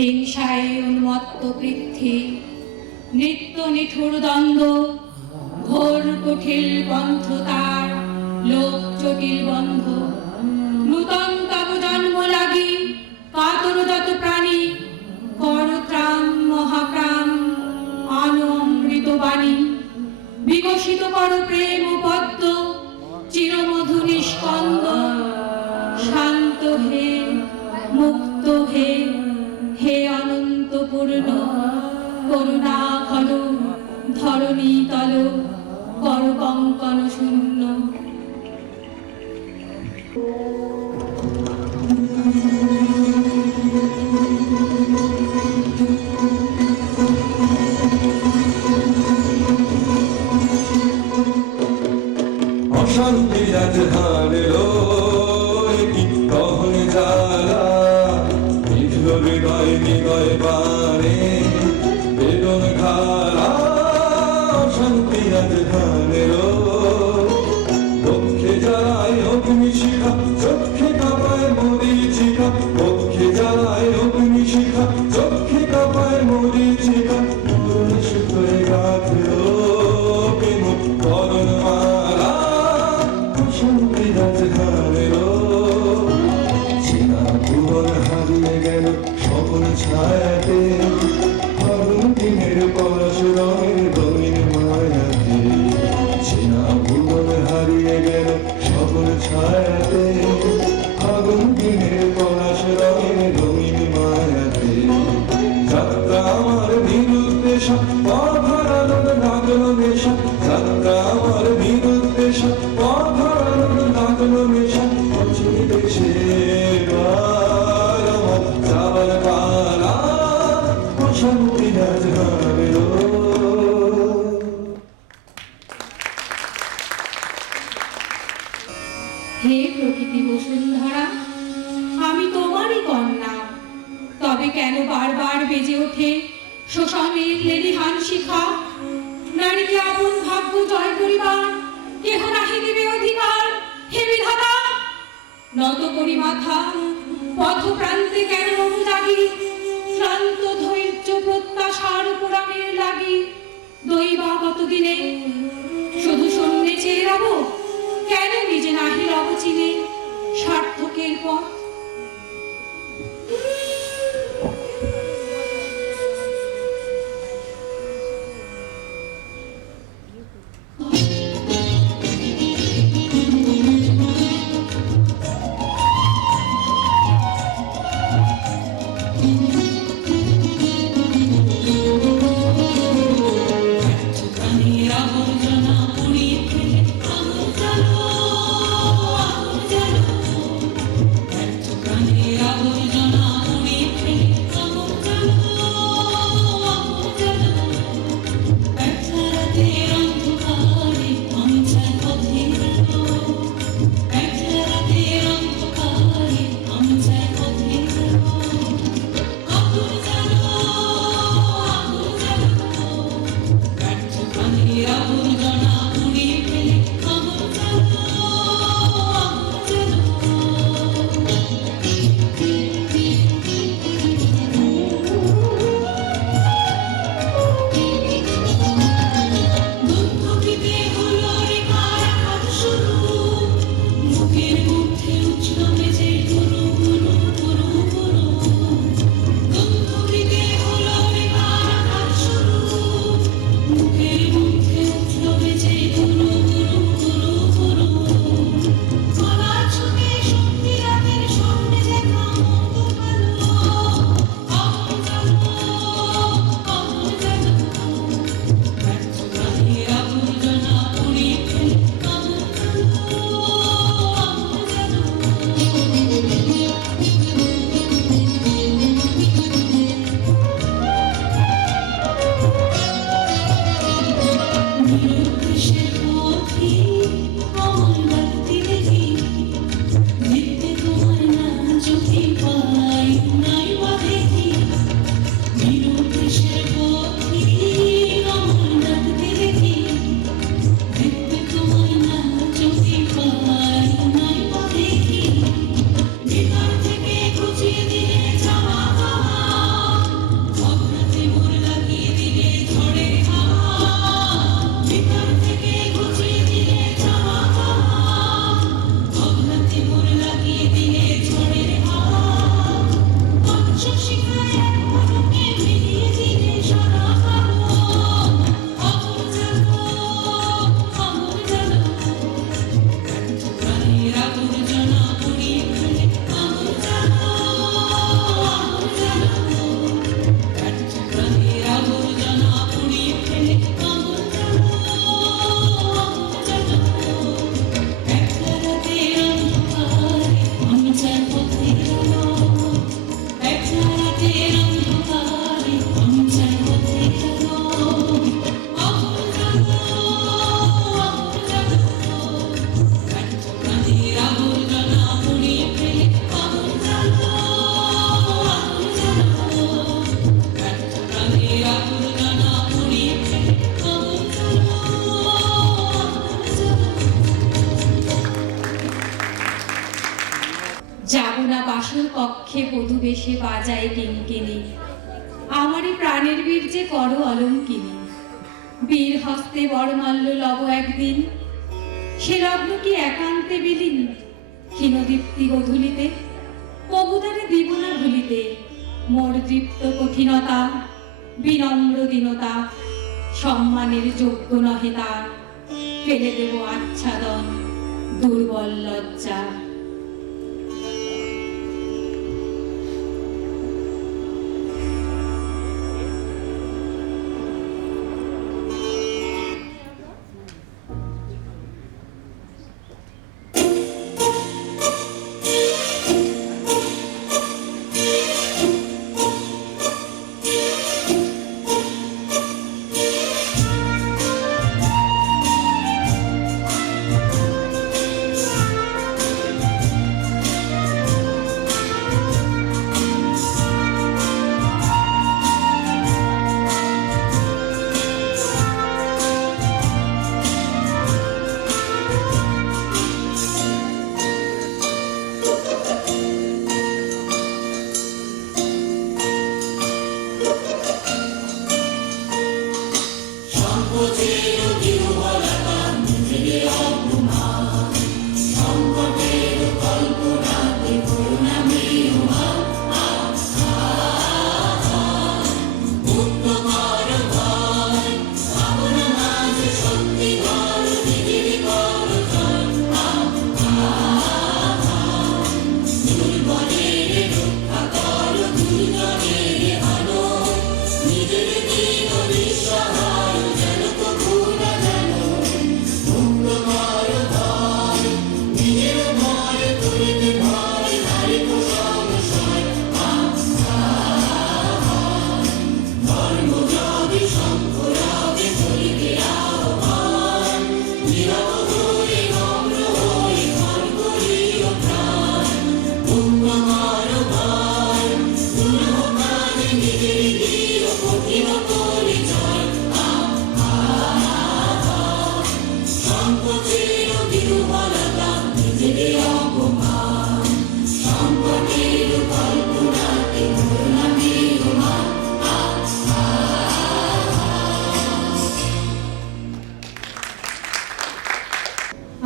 হিংসায় উন্মত্ত পৃথ্বী, নিত্য নিঠুর দ্বন্দ্ব, ঘোর কুঠিল পন্থ তার, লোক জটিল বন্ধ। নূতন তব জন্ম লাগি, কাতর যত প্রাণী, কর ত্রাণ মহাপ্রাণ, আনো অমৃত বাণী। বিকশিত কর প্রেম পদ্ম, চিরমধু নিষ্কন্দ। শান্ত হে, মুক্ত হে, হে অনন্ত পূর্ণ, করুণা ঘন ধরণী তল, কর কঙ্কন শূন্য। অশান্তি রাজধানীলো কি কখন জ্বালা, বিধল হৃদয় হৃদয় বারে বেদন খালা। অশান্তি রাজধানীলো পক্ষে জ্বালায় অগ্নিশিখা, চক্ষে কাঁপায় মরীচিকা। পক্ষে জ্বালায় অগ্নিশিখা, চক্ষে কাঁপায় মরীচিকা। করুণ সুতোয় গাঁথলো প্রেম করণমালা। অশান্তি রাজধানীলো চেনা ভুবন হারিয়ে গেল সকল ছায়াতে, ফাগুন দিনের পরশ রঙের রঙিন মায়াতে। চেনা ভুবন হারিয়ে গেল সকল ছায়াতে, ফাগুন দিনের পরশ রঙের রঙিন মায়াতে। যাত্রা আমার নিরুদ্দেশা, পথ হারানো লাগলো নেশা। যাত্রা আমার নিরুদ্দেশা, পথ হারানো লাগলো নেশা। অচিন দেশে এবার আমার যাবার পালা। অশান্তি রাজধানীলো। হে প্রকৃতি বসুন্ধরা, আমি তোমারই কন্যা, তবে কেন বারবার বেজে ওঠে শোষণের লেলিহান শিখা? নারীকে আপন ভাগ্য জয় করিবার কেহ নাহি দেবে অধিকার। হে বিধাতা, নত করি মাথা, পথ প্রান্তে কেন মন জাগি? ক্লান্ত ধৈর্য প্রত্যাশার পুরাণের লাগি। দৈবা কতদিনে শুধু শূন্যে চেয়ে রব, কেন নিজে নাহি রব চিনে সার্থকের পথ? আবর্জনা পুড়িয়ে ফেলে আগুন জ্বালো, আগুন জ্বালো। যাব না বাসর কক্ষে বধূ বেশে বাজায় কিনকিনি, আমারই প্রাণের বীর যে করো অলঙ্কিনী। বীর হস্তে বরমাল্য লব একদিন, সে লগ্ন কি একান্তে বিলীন। ক্ষীণদীপ্তি গধূলিতে কবুতারে দিব না ভুলিতে, মোর দৃপ্ত কঠিনতা বিনম্র দীনতা, সম্মানের যোগ্য নহে তার। ফেলে দেব আচ্ছাদন দুর্বল লজ্জা।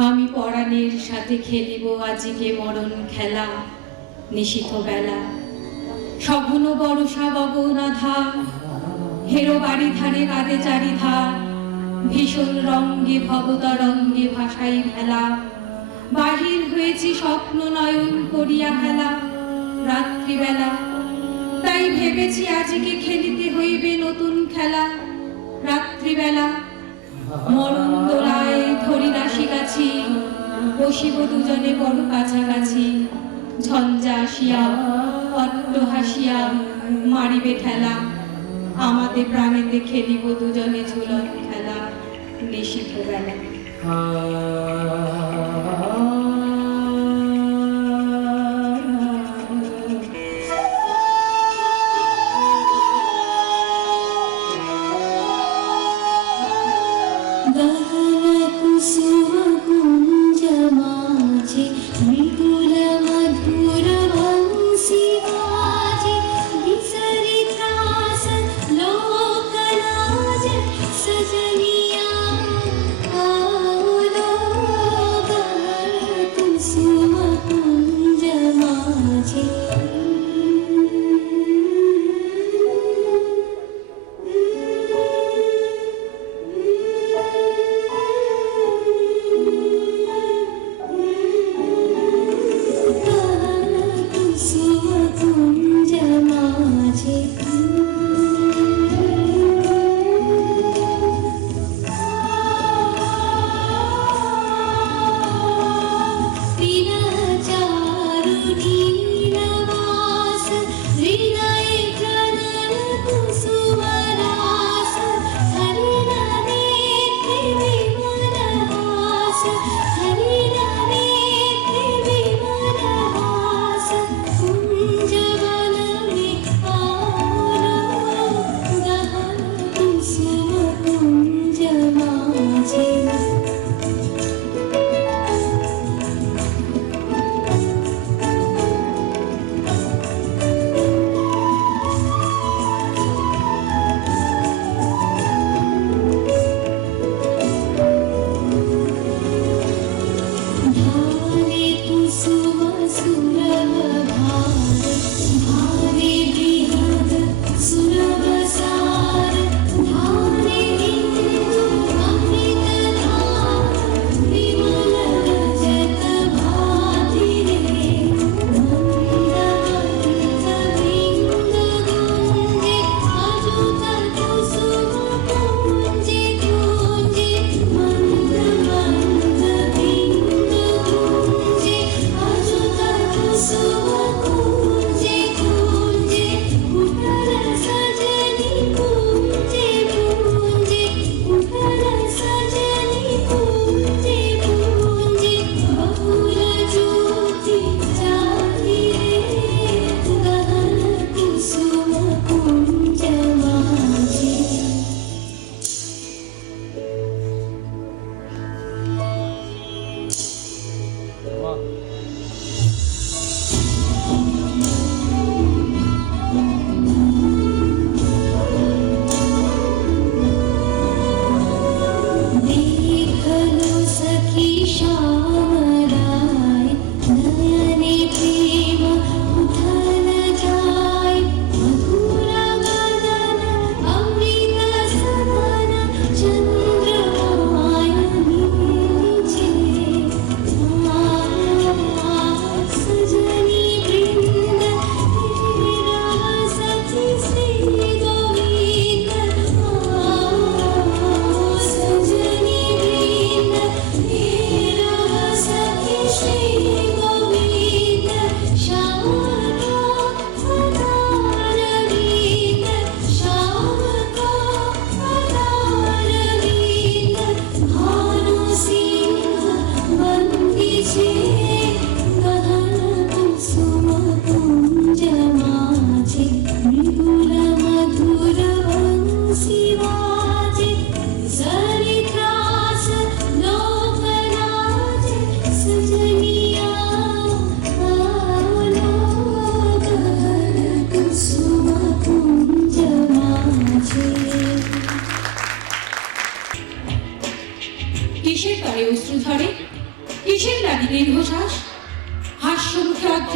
আমি পরাণের সাথে খেলিব আজিকে মরণ খেলা। নিশীথ বেলা স্বপ্ন বরষা গগনাধা, হেরো বাড়ি ধারে কাঁদে চারিধা। ভীষণ রঙ্গে ভবতরঙ্গে ভাসাই ভেলা, বাহির হয়েছি স্বপ্ন নয়ন করিয়া খেলা। রাত্রিবেলা তাই ভেবেছি আজিকে খেলিতে হইবে নতুন খেলা। রাত্রিবেলা মরণ দোলায় ধরি রাশি গাছি, বসিব দুজনে বড় কাছাকাছি। ঝঞ্ঝা আসিয়া অট্ট হাসিয়া মারিবে ঠেলা, আমাদের প্রাণেতে খেলিব দুজনে ঝুলন খেলা। নিশীথ বেলা सजनिया आओ लो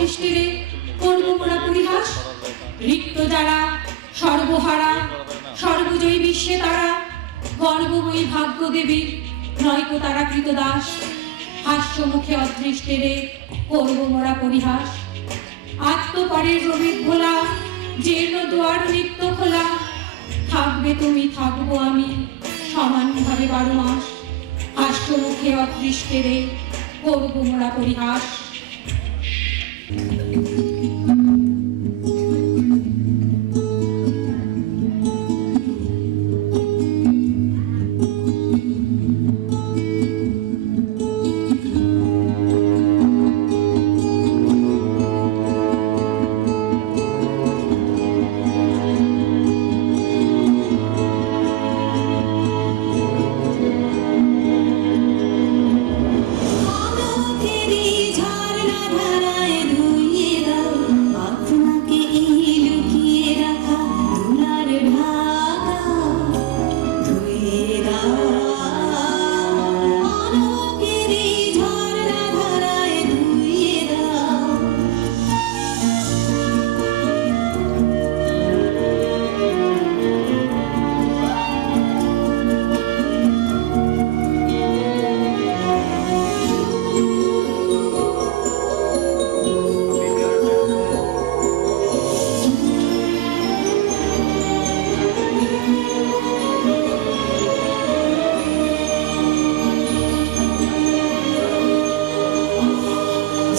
অদৃষ্টিরে করব মোরা পরিহাস। রিক্ত যারা সর্বহারা, সর্বজয়ী বিশ্বে তারা, গর্বময়ী ভাগ্য দেবী, নয়তো তারা কৃতদাস। হাস্য মুখে অদৃষ্টিরে করব মোরা পরিহাস। আত্মপরের রবির ভোলা, জীর্ণ দুয়ার নিত্য খোলা, থাকবে তুমি থাকবো আমি সমানভাবে 12 মাস। হাস্য মুখে অদৃষ্টিরে করব মোরা পরিহাস।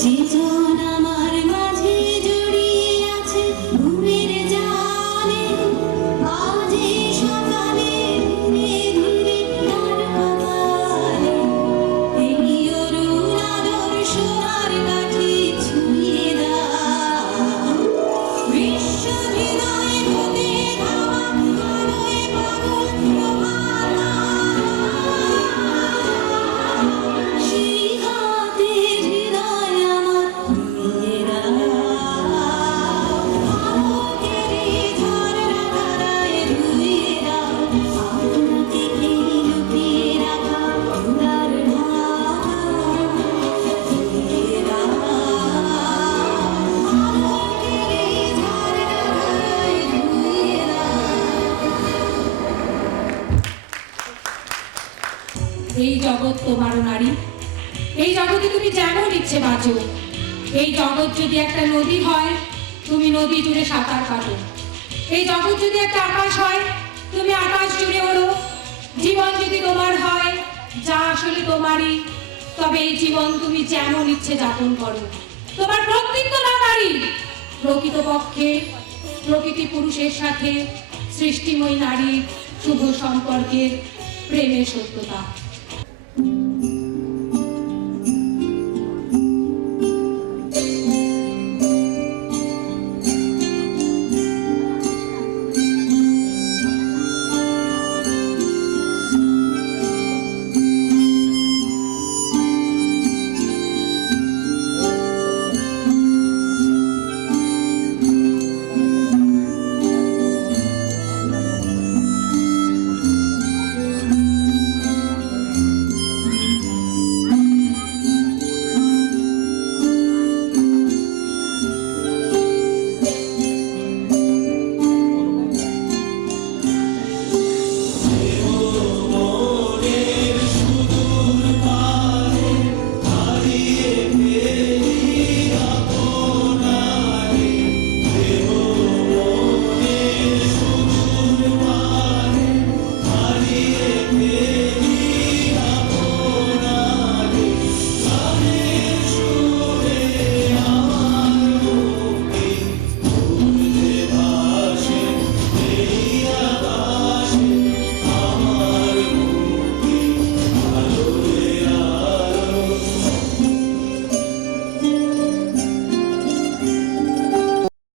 জীবন আমার মাঝে জড়িয়ে আছে ঘুমের জালে, আজই সকালে ধীরে ধীরে তার কপালে এই অরুণ আলোর সোনার কাঠি ছুঁয়ে দাও। বিশ্ব হৃদয় হতে ধাওয়া আলোয় পাগল প্রভাতা, সেই হাতে হৃদয় আমার নিয়ে দাও। আলোকেরই ঝর্ণা ধারায় ধুয়ে দাও, আপনাকে এই লুকিয়ে রাখা ধুলার ঢাকা ধুয়ে দাও। আলোকেরই ঝর্ণা ধারায় ধুয়ে দাও। এই জগৎ তোমারও নারী, এই জগতে তুমি যেমন ইচ্ছে বাঁচো। এই জগৎ যদি একটা নদী হয়, তুমি নদী জুড়ে সাঁতার কাটো। এই জগৎ যদি একটা আকাশ হয়, তুমি আকাশ জুড়ে ওড়ো। জীবন যদি তোমার হয়, যা আসলে তোমারই, তবে এই জীবন তুমি যেমন ইচ্ছে যাপন করো। তোমার কর্তৃত্ব না নারী, প্রকৃতপক্ষে প্রকৃতি পুরুষের সাথে সৃষ্টিময়ী নারীর শুভ সম্পর্কের প্রেমের সত্যতা।